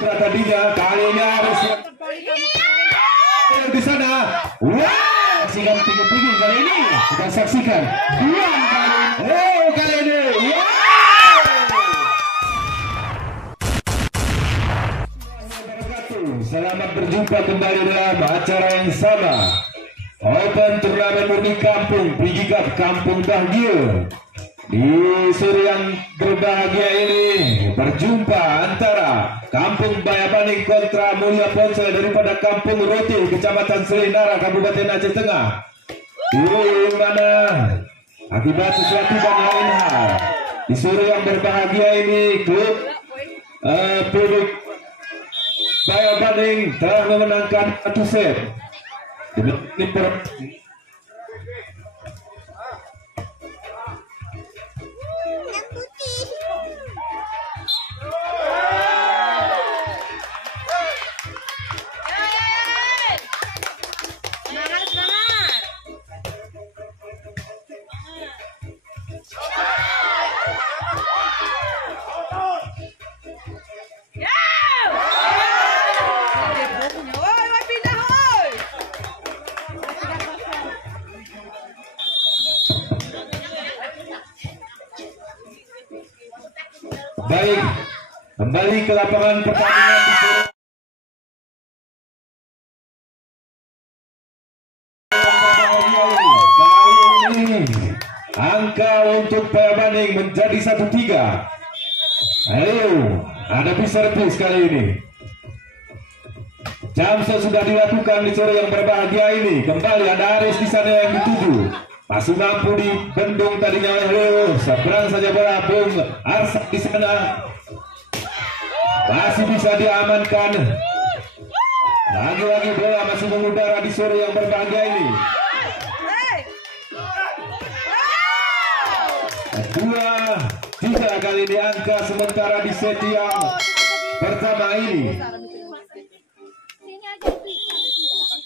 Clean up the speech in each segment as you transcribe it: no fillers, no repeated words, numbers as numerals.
tadinya, kali ini harus di sana. Wah, saksikan tinggi-tinggi kali ini. Kita saksikan kali ini. Selamat berjumpa kembali dalam acara yang sama, Open Turnamen Murni Kampung PG Cup Kampung Bahagia. Di sore yang berbahagia ini berjumpa antara Kampung Bayabaning kontra Mulia Ponsel daripada Kampung Roti, Kecamatan Selinara, Kabupaten Aceh Tengah. Di mana akibat sesuatu dan lain hal, di sore yang berbahagia ini klub PB Bayabaning telah memenangkan 1 set. Baik, kembali ke lapangan pertandingan di sore. Kali ini angka untuk Bayabaning menjadi 1-3. Ayo, ada servis kali ini. Jamso sudah dilakukan di sore yang berbahagia ini. Kembali ada Aris di sana yang dituju. Masih mampu dibendung tadinya oleh Leo. Seberang saja bola Bung Arsak di sana. Masih bisa diamankan. Lagi-lagi bola masih mengudara di sore yang berbahagia ini. 2-3 kali ini angka sementara di set yang pertama ini.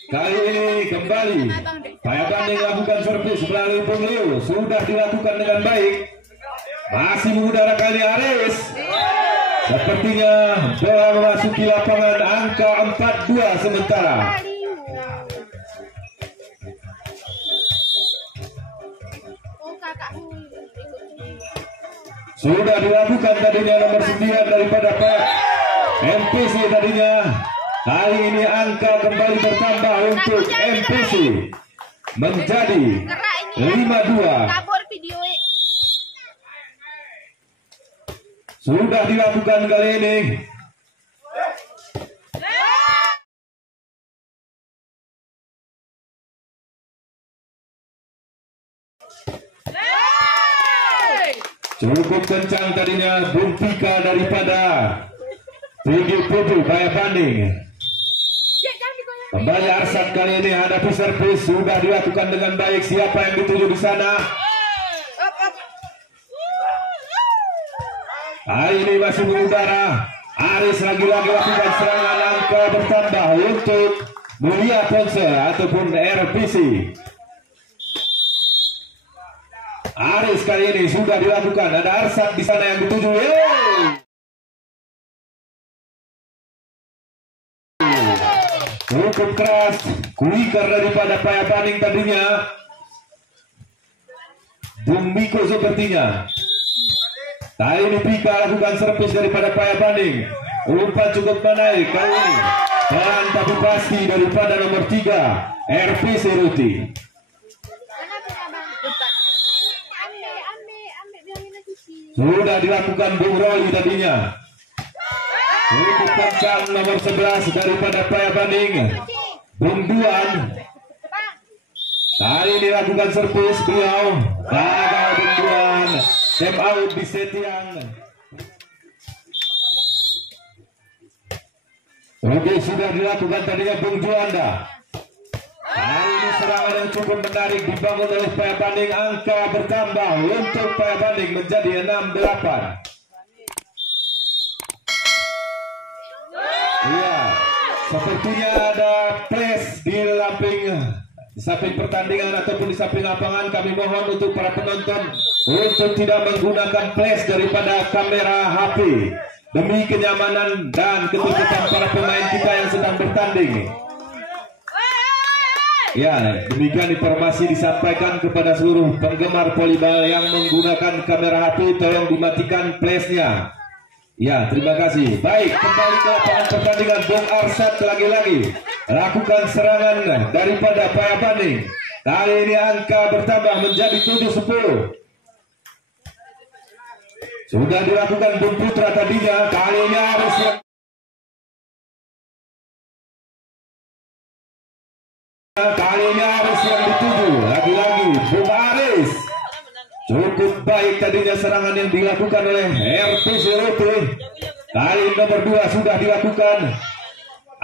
Kali ini kembali Bayabaning lakukan servis melalui Bung Leo. Sudah dilakukan dengan baik. Masih mengudara kali Aris. Sepertinya bola memasuki lapangan, angka 4-2 sementara. Sudah dilakukan tadinya nomor 9 daripada Pak MPC tadinya. Kali ini angka kembali bertambah untuk MPC menjadi 5-2. Sudah dilakukan kali ini. Cukup kencang tadinya Buntika daripada PGPB Bayabaning. Kembali Arsad kali ini hadapi servis. Sudah dilakukan dengan baik. Siapa yang dituju di sana? Kali ini masih mengudara. Aris lagi-lagi lakukan serangan, angka bertambah untuk Mulia Ponsel ataupun RPC. Aris kali ini sudah dilakukan. Ada Arsad di sana yang dituju. Cukup keras, kuliker daripada Bayabaning tadinya. Bung Miko sepertinya. Kali ini Pika lakukan servis daripada Bayabaning. Umpan cukup menarik kali ini. Dan tapi pasti daripada nomor 3 RPC Ruti. Sudah dilakukan Bung Roy tadinya. Cukup kencang nomor 11 daripada Bayabaning, Bung Duan. Kali ini lakukan servis beliau. Gagal Bung Duan. Step out di set yang. Oke, sudah dilakukan tadinya Bung Juanda. Kali ini serangan yang cukup menarik dibangun oleh Bayabaning. Angka bertambah untuk Bayabaning menjadi 6-8. Iya, sepertinya ada flash di samping pertandingan ataupun di samping lapangan. Kami mohon untuk para penonton untuk tidak menggunakan flash daripada kamera HP. demi kenyamanan dan ketertiban para pemain kita yang sedang bertanding. Ya, demikian informasi disampaikan kepada seluruh penggemar volleyball yang menggunakan kamera HP, tolong dimatikan flashnya. Ya, terima kasih. Baik, kembali ke lapangan pertandingan. Bung Arsat lagi-lagi lakukan serangan daripada Payapaning. Kali ini angka bertambah menjadi 7-10. Sudah dilakukan Bung Putra tadinya. Kali ini harus yang dituju. Lagi-lagi Bung Aris. Cukup baik tadinya serangan yang dilakukan oleh RPC Rote. Kali nomor 2 sudah dilakukan.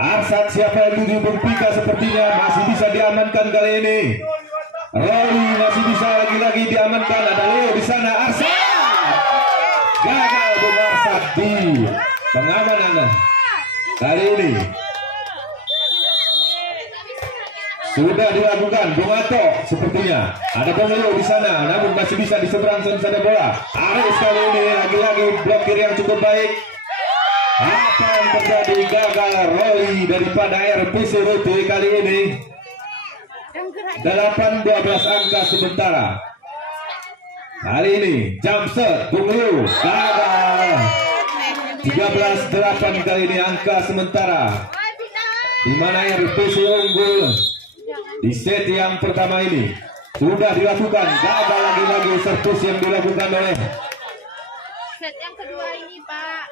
Arsat siapa yang tuju Bung Pika sepertinya masih bisa diamankan kali ini. Roli masih bisa lagi-lagi diamankan. Ada Leo di sana. Arsat gagal Bung Arsat di pengamanan kali ini. Sudah dilakukan Bung Ato sepertinya. Ada Bung Leo di sana, namun masih bisa diseberang sana bola. Aris kali ini lagi-lagi blokir yang cukup baik. Apa yang terjadi? Gagal Roli daripada RPC Rote kali ini. 8-12 angka sementara. Kali ini jump set Bung Leo gagal. 13-8 kali ini angka sementara. Di mana RPC unggul di set yang pertama ini. Sudah dilakukan, gagal lagi-lagi servis yang dilakukan oleh set yang kedua ini Pak.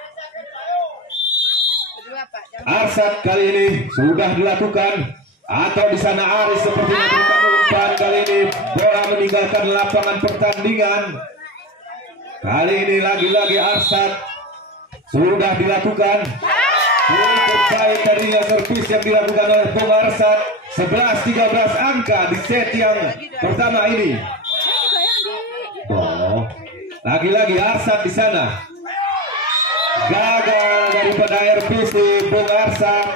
Arsat kali ini sudah dilakukan. Atau di sana Aris sepertinya berikan umpan. Kali ini bola meninggalkan lapangan pertandingan. Kali ini lagi-lagi Arsat sudah dilakukan. Cukup baik tadinya servis yang dilakukan oleh Bung Arsat. 11-13 angka di set yang pertama ini. Oh, lagi-lagi Arsat di sana. Gagal daripada RPC Bung Arsat.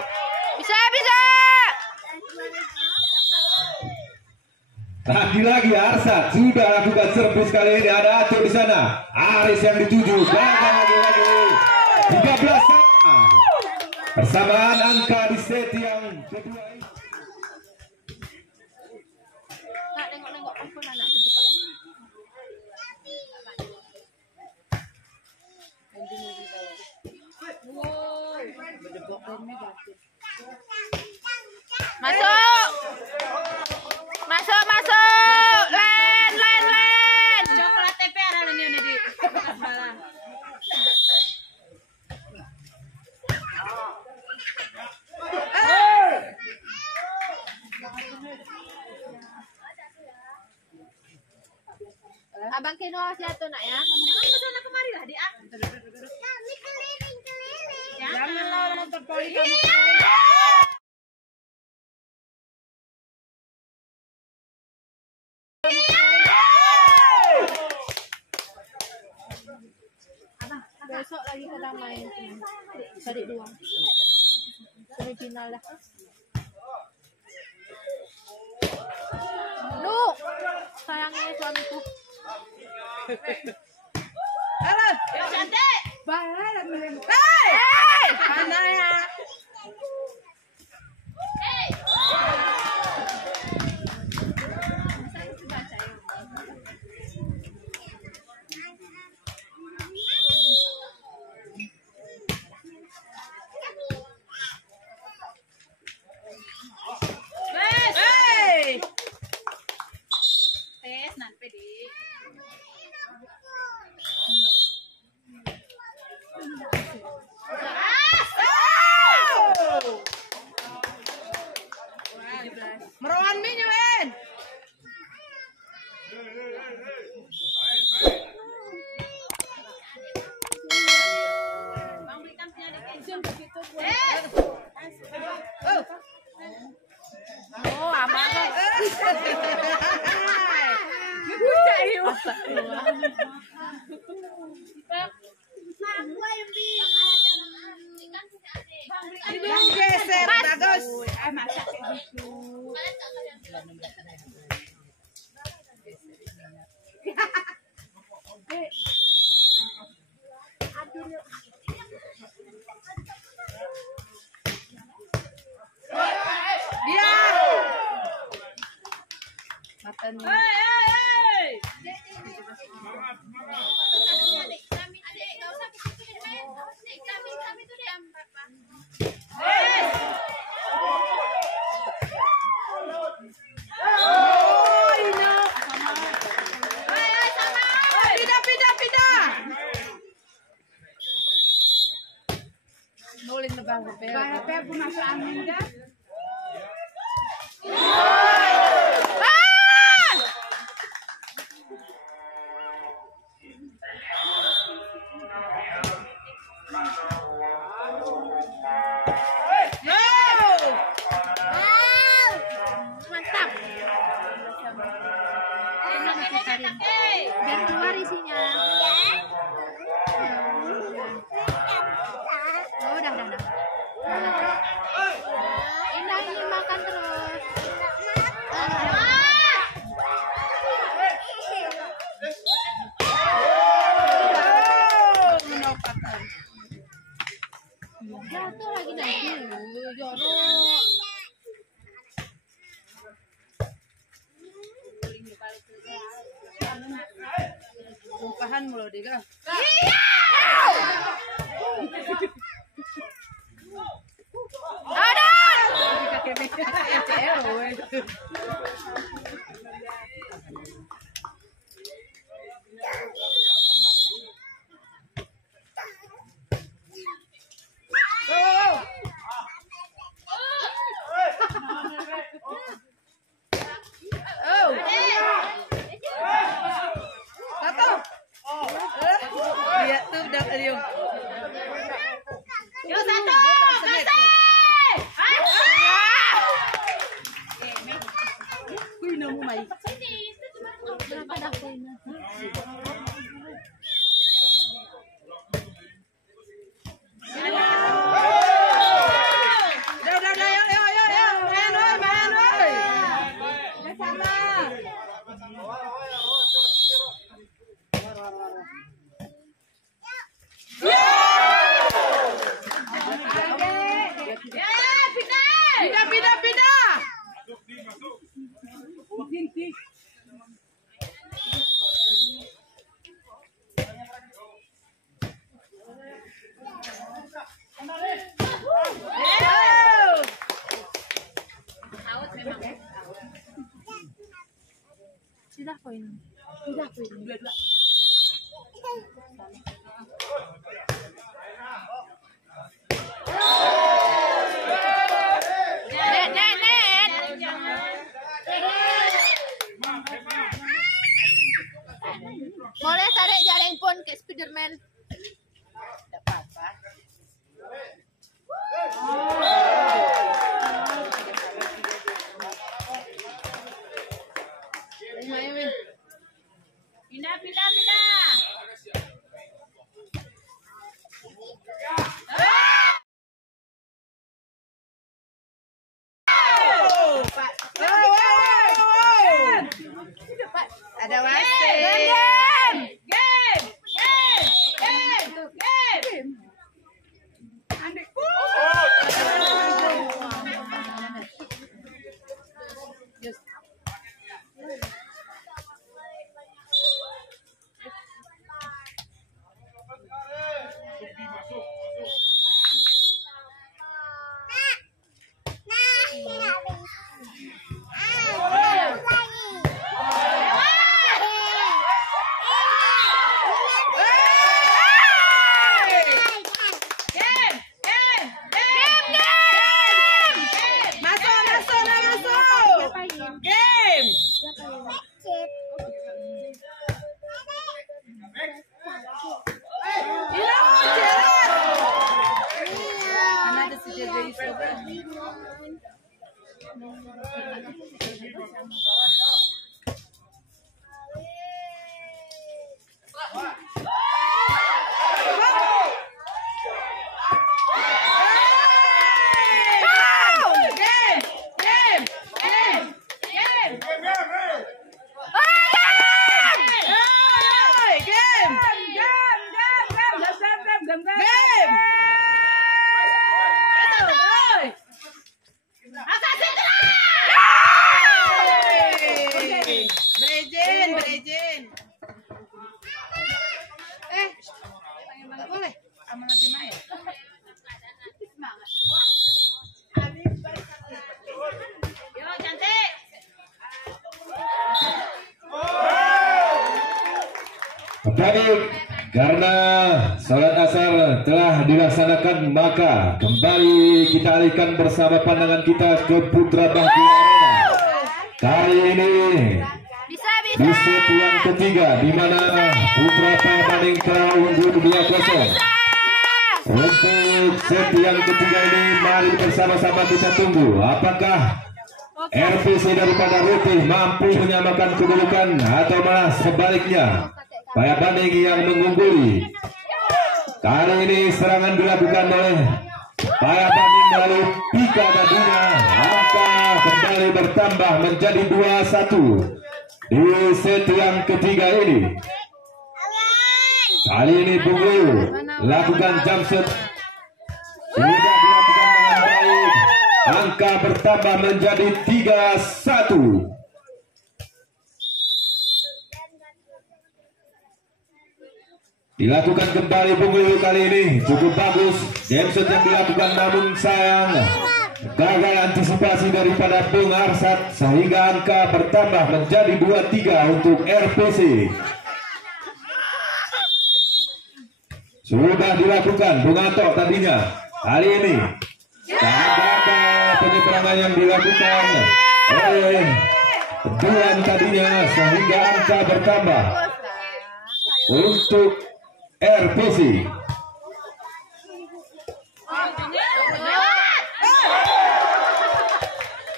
Bisa. Lagi-lagi Arsat sudah lakukan servis kali ini. Ada Ato di sana. Aris yang dituju. Gagal lagi-lagi. 13 sama. Persamaan angka di set yang kedua ini. Nak nengok handphone anak pergi Pak. Masuk. Len. Coklat TPR ini di. Abang Kino jatuh nak ya. Jangan ke sana kemari lah dia. Jangan nonton poli kamu. Besok lagi kita main cari dua semifinal lah. Lu sayangnya suamiku. Halo, cantik. Baik, hey, mana ya? Hey. Merowan minyak. Bang berikan punya begitu oh, aman. Hidung geser, bagus. Masak gitu. Aku masuk angin dah. Mantap. Biar keluar isinya. Oh, udah. Indah ini makan terus. Jatuh lagi nanti. Jorok. Bukahan mulu dia. Lihat tuh udah Rio. Yo satu, kasih. Kuy na mo may. Kenapa dah kuenya? Tidak poin. Boleh tarik jaring pun ke Spiderman. Tidak apa-apa. Pindah. Ada wasit. Game. Baik, karena salat asar telah dilaksanakan, maka kembali kita alihkan bersama pandangan kita ke Putra Bahagia Arena. Kali ini di set yang ketiga, di mana Putra Payabaning telah unggul 2-0. Untuk set yang ketiga ini, mari bersama-sama kita tunggu apakah RPC daripada Rutih mampu menyamakan kedudukan atau malah sebaliknya Payabaning yang mengungguli. Kali ini serangan dilakukan oleh Payabaning melalui Pika tadinya, angka kembali bertambah menjadi 2-1 di set yang ketiga ini. Kali ini Bung Leo lakukan jump shot, sudah dilakukan dengan baik, angka bertambah menjadi 3-1. Dilakukan kembali Bung Leo, kali ini cukup bagus jump shot yang dilakukan, namun sayang gagal antisipasi daripada Bung Arsat sehingga angka bertambah menjadi 2-3 untuk RPC. Sudah dilakukan Bung Atok tadinya, kali ini ada penyeberangan yang dilakukan oleh Duan tadinya sehingga angka bertambah untuk RPC.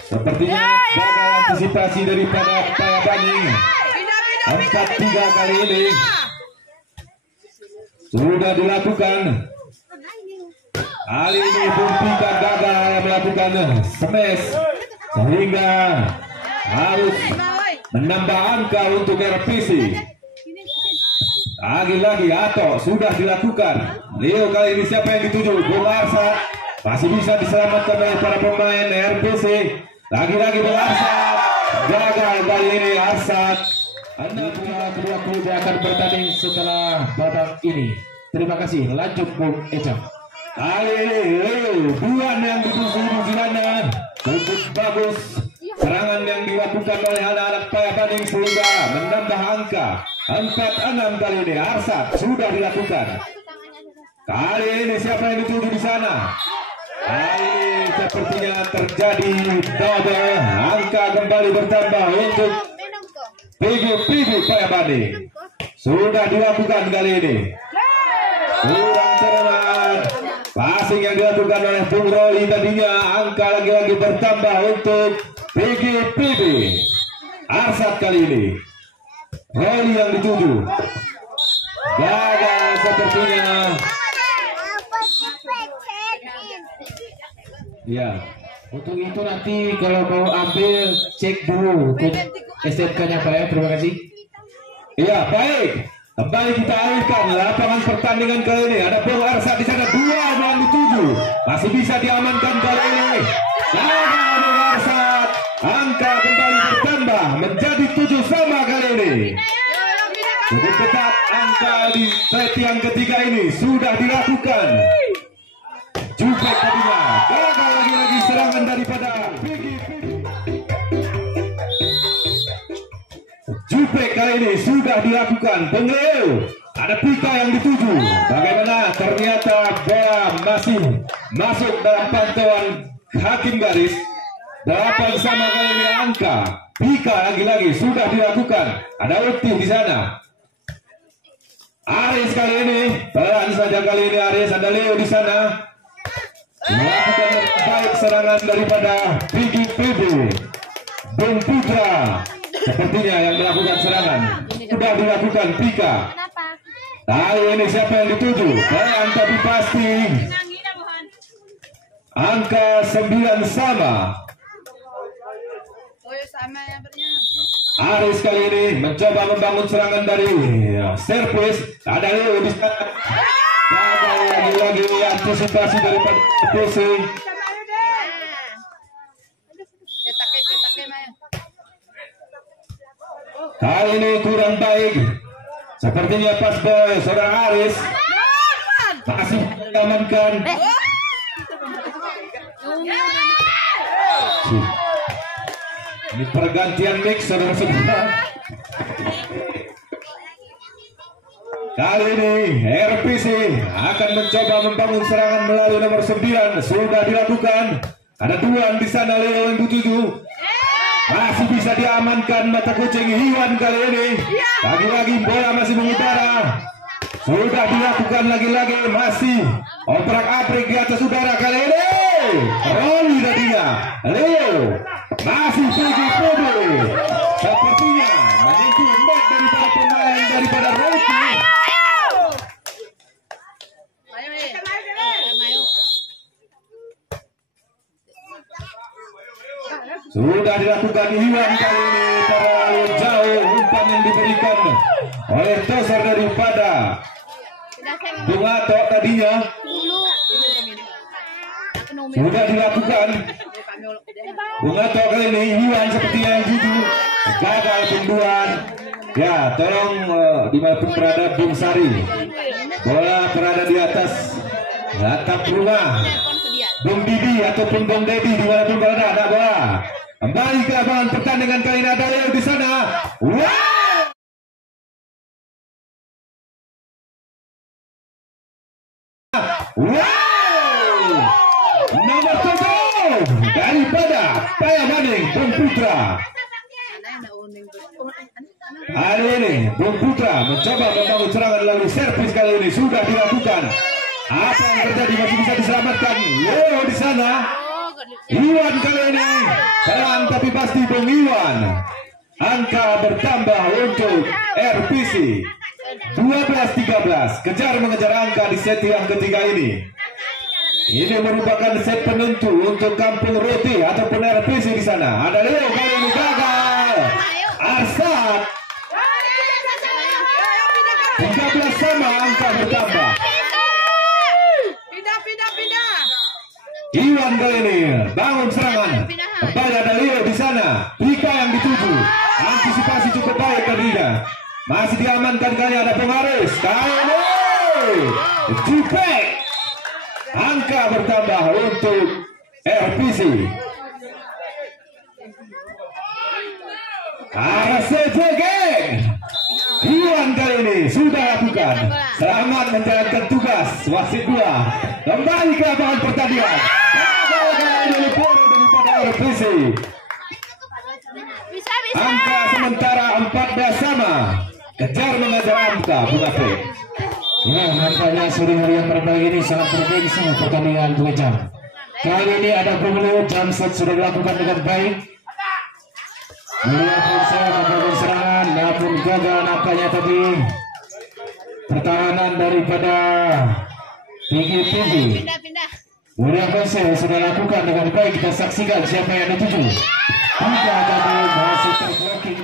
Sepertinya gagal antisipasi daripada Payabaning. 4-3 kali ini sudah dilakukan. Kali ini Bung Pika gagal melakukan smash sehingga harus menambah angka untuk RPC. Lagi-lagi Atok sudah dilakukan. Leo kali ini siapa yang dituju? Bung Arsat masih bisa diselamatkan oleh para pemain RPC. Lagi-lagi Bung Arsat gagal kali ini. Arsat, Anda kedua klub akan bertanding setelah babak ini. Terima kasih. Lanjut Bung Ecam. Kali ini Leo Duan yang dituju di sana. Cukup bagus serangan yang dilakukan oleh anak-anak Payabaning sehingga menambah angka 4-6 kali ini. Arsat sudah dilakukan. Kali ini siapa yang dituju di sana? Kali ini sepertinya terjadi double, angka kembali bertambah untuk PGPB Payabaning. Sudah dilakukan kali ini. Kurang tepat passing yang dilakukan oleh Bung Roli tadinya, angka lagi-lagi bertambah untuk PGPB. Arsat kali ini Roli yang dituju, gagal sepertinya. Ya, untuk itu nanti kalau mau ambil cek dulu ke SMK-nya Pak ya. Terima kasih. Iya, baik. Kembali kita alihkan lapangan pertandingan kali ini. Ada Bung Arsat di sana, 2 yang dituju. Masih bisa diamankan kali ini. Gagal Bung Arsat. Angka kembali bertambah menjadi 7 sama kali ini. Cukup ketat angka di set yang ketiga ini sudah dilakukan. Jupek tadinya gagal lagi serangan daripada Jupek kali ini sudah dilakukan. Bung Leo, ada Pika yang dituju. Bagaimana? Ternyata bola masih masuk dalam pantauan hakim garis. 8 sama kali ini angka. Pika lagi-lagi sudah dilakukan. Ada ulti di sana. Aris kali ini pelan saja kali ini. Aris, ada Leo di sana. Melakukan baik serangan daripada PGPB. Bung Putra sepertinya yang melakukan serangan. Sudah dilakukan Pika. Kali ini siapa yang dituju? Bayang tapi pasti. Angka 9 sama. Aris kali ini mencoba membangun serangan dari servis. Ada Leo di sana. Lagi-lagi antisipasi daripada PC. Kali ini kurang baik. Sepertinya pas boy seorang Aris masih diamankan. Ini pergantian mix saudara-saudara. Kali ini RPC akan mencoba membangun serangan melalui nomor 9. Sudah dilakukan. Ada Duan di sana, Leo yang 7. Masih bisa diamankan mata kucing Iwan kali ini. Lagi-lagi bola masih mengudara. Sudah dilakukan lagi-lagi, masih oprak-aprik di atas udara kali ini. Roli tadinya, Leo masih pergi. Sepertinya menyentuh net daripada pemain daripada Roti. Sudah dilakukan Iwan kali ini, terlalu jauh umpan yang diberikan oleh toser daripada Bung Ato tadinya. Sudah dilakukan Bung Ato kali ini, Iwan sepertinya yang jujur gagal penduan. Ya, tolong dimanapun berada Bung Sari, bola berada di atas atap rumah Bung Didi ataupun Bung Dedi, dimanapun berada ada bola. Kembali ke lapangan pertandingan kali ini, ada Leo di sana. Wow! Wow! Nomor 7 daripada Payamaning Bung Putra. Hari ini Bung Putra mencoba membangun serangan melalui servis kali ini, sudah dilakukan. Apa yang terjadi, masih bisa diselamatkan. Leo di sana. Iwan kali ini serang tapi pasti Bung Iwan. Angka bertambah untuk RPC 12-13. Kejar mengejar angka di set yang ketiga ini. Ini merupakan set penentu untuk Kampung Roti ataupun RPC di sana. Ada Leo kali ini gagal. Arsat 13 sama, angka bertambah. Iwan kali ini bangun serangan. Kembali ada Leo di sana. Pika yang dituju. Antisipasi cukup baik Karina. Masih diamankan kali ada Pengaris. Kali ini Jupek. Angka bertambah untuk RPC. RCJ geng. Iwan kali ini sudah lakukan. Selamat menjalankan tugas wasit 2. Kembali ke lapangan pertandingan. Daripada RPC. Angka sementara 14 sama. Kejar mengejar angka Bung Afrik. Ya, nampaknya sore hari yang berbagi ini sangat bergengsi pertandingan 2 jam. Kali ini ada Bung jam set sudah dilakukan dengan baik. Melihat saya membangun serangan, namun gagal nampaknya tadi pertahanan daripada PGPG. William Bensel sudah lakukan dengan baik. Kita saksikan siapa yang dituju. Tidak ada masih terblocking.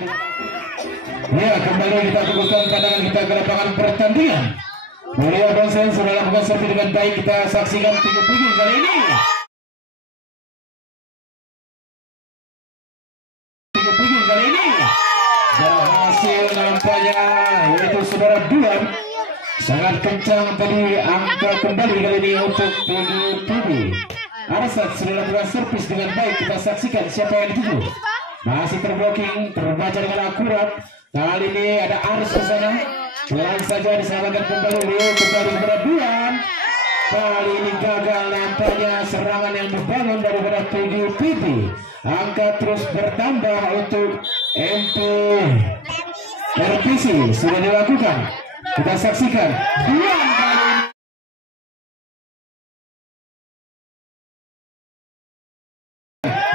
Ya, kembali kita tunggukan pandangan kita ke lapangan pertandingan. William Bensel sudah lakukan servis dengan baik. Kita saksikan PGPG kali ini. PGPG kali ini berhasil nampaknya, yaitu saudara Duan. Sangat kencang tadi angka kembali kali ini untuk PGPG. Arsat sudah lakukan servis dengan baik. Kita saksikan siapa yang dituju. Masih terblocking, terbaca dengan akurat. Kali ini ada Ars di sana. Pelan saja diselamatkan kembali Leo, kembali kepada Duan. Kali ini gagal nampaknya serangan yang dibangun daripada PGPG. Angka terus bertambah untuk MP RPC sudah dilakukan. Kita saksikan Duan kali ini.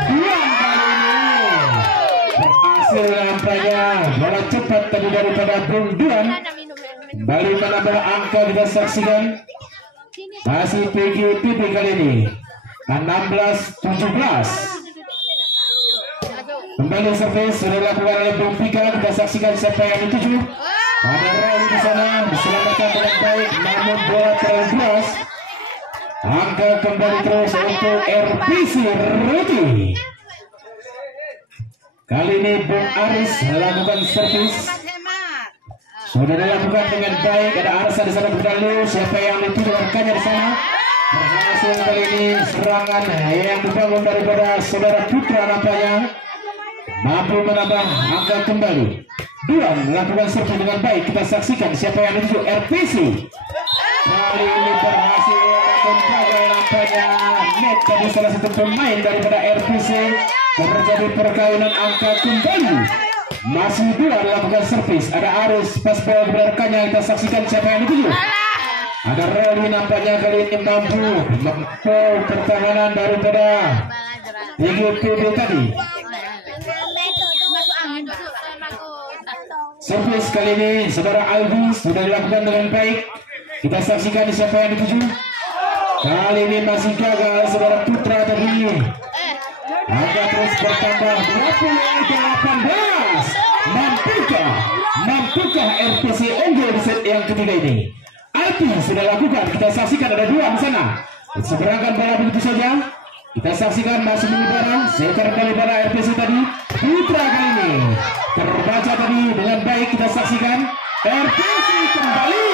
Duan kali ini berhasil nampaknya bola cepat tadi daripada Bung Duan. Kembali menambah angka, kita saksikan. Masih PGPG kali ini 16-17. Kembali servis sudah dilakukan oleh Bung Pika. Kita saksikan siapa yang dituju. Ada Roy di sana, diselamatkan dengan baik, namun bola terlalu keras. Angka kembali terus untuk RPC Roti. Kali ini Bung Aris melakukan servis. Sudah dilakukan dengan baik. Ada Arsa di sana berdalur. Siapa yang dituju rekannya di sana. Berhasil kali ini serangan yang dibangun daripada saudara Putra nampaknya mampu menambah angka kembali Duan melakukan servis dengan baik. Kita saksikan siapa yang dituju. RPC kali ini berhasil menjaga nampaknya net dari salah satu pemain daripada RPC. Terjadi perkaunan angka kembali. Masih Duan melakukan servis. Ada Arus pas bola berdarkannya. Kita saksikan siapa yang dituju. Ada Roli nampaknya kali ini mampu pertahanan daripada PGPB tadi. Servis kali ini saudara Albi sudah dilakukan dengan baik. Kita saksikan siapa yang dituju. Kali ini masih gagal saudara Putra tadi. Angka terus bertambah 20-18. Mampukah RPC unggul di set yang ketiga ini? Alpi sudah lakukan. Kita saksikan ada dua di sana. Seberangkan bola begitu saja. Kita saksikan masih mengudara. Setter daripada RPC tadi. Putra kali ini terbaca tadi dengan baik. Kita saksikan RPC kembali.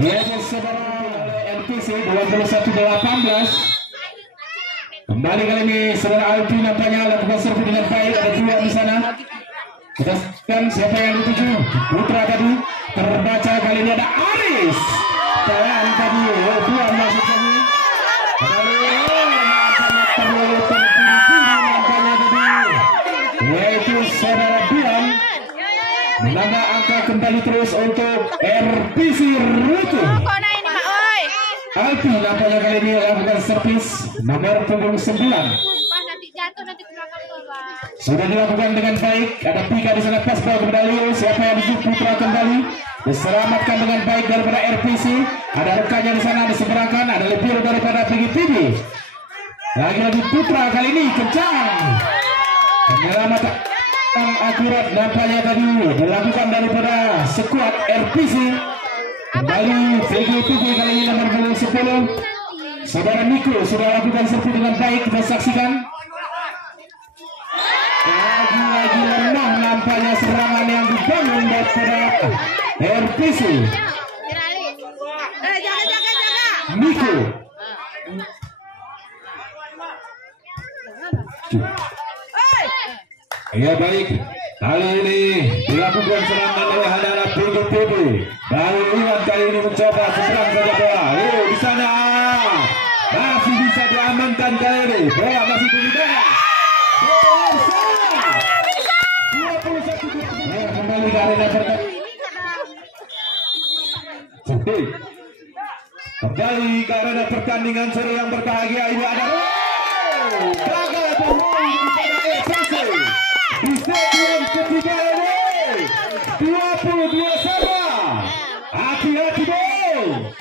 Yaitu saudara RPC 21-18. Kembali kali ini saudara Alpi nampaknya lakukan servis dengan baik. Ada dua di sana. Kita saksikan siapa yang dituju. Putra tadi terbaca kali ini ada Aris. Dan tadi dua masuk tadi. Yaitu saudara Bian menambah angka kembali terus untuk RPC Rutu. Alpi nampaknya kali ini lakukan servis nomor punggung 9. Sudah dilakukan dengan baik. Ada Pika di sana pas bola kepada Leo. Siapa yang dituju. Putra kembali diselamatkan dengan baik daripada RPC. Ada rekannya di sana diseberangkan. Ada lebih daripada PGPB. Lagi-lagi Putra kali ini kencang. Penyelamatan akurat nampaknya tadi dilakukan daripada skuad RPC. Kembali PGPB kali ini nomor 10. Saudara Niko sudah lakukan servis dengan baik. Kita saksikan. Lagi-lagi lemah nampaknya serangan yang dibangun daripada RPC. Niko. Ya baik, kali ini dilakukan serangan oleh anak-anak PGPB. Baru Iwan kali ini mencoba seberang saja bola. Di sana masih bisa diamankan kali ini. Bola masih berbicara. Kembali ke arena pertandingan. Kembali ke arena pertandingan sore yang berbahagia ini ada gagal pemain daripada RPC. Di set yang ketiga ini 22 sama. Hati-hati dong.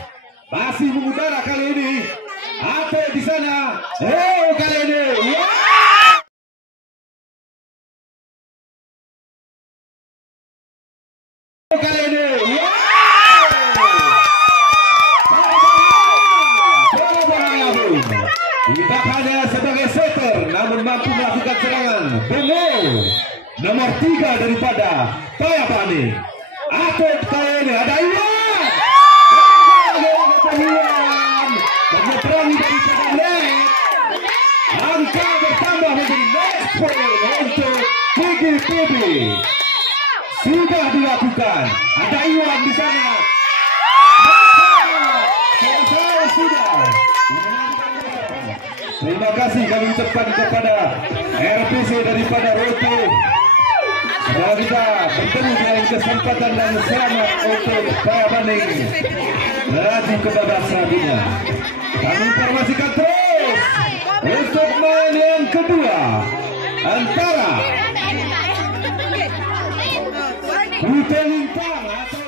Masih mengudara kali ini. Apa di sana? Kali ini. Kali ini. Tidak hanya sebagai setter, namun mampu melakukan serangan. Bungo nomor 3 daripada Tayabani. Atlet kali ini ada Iwan. Menyeberangi daripada net. Angka bertambah menjadi next point untuk PGPB. Sudah dilakukan. Ada Iwan di sana. Sudah. Terima kasih kami ucapkan kepada RPC daripada Rote. Semoga kita bertemu dengan kesempatan dan selamat untuk para banding melaju ke babak selanjutnya. Kami informasikan terus untuk main yang kedua antara Putih Lintang atau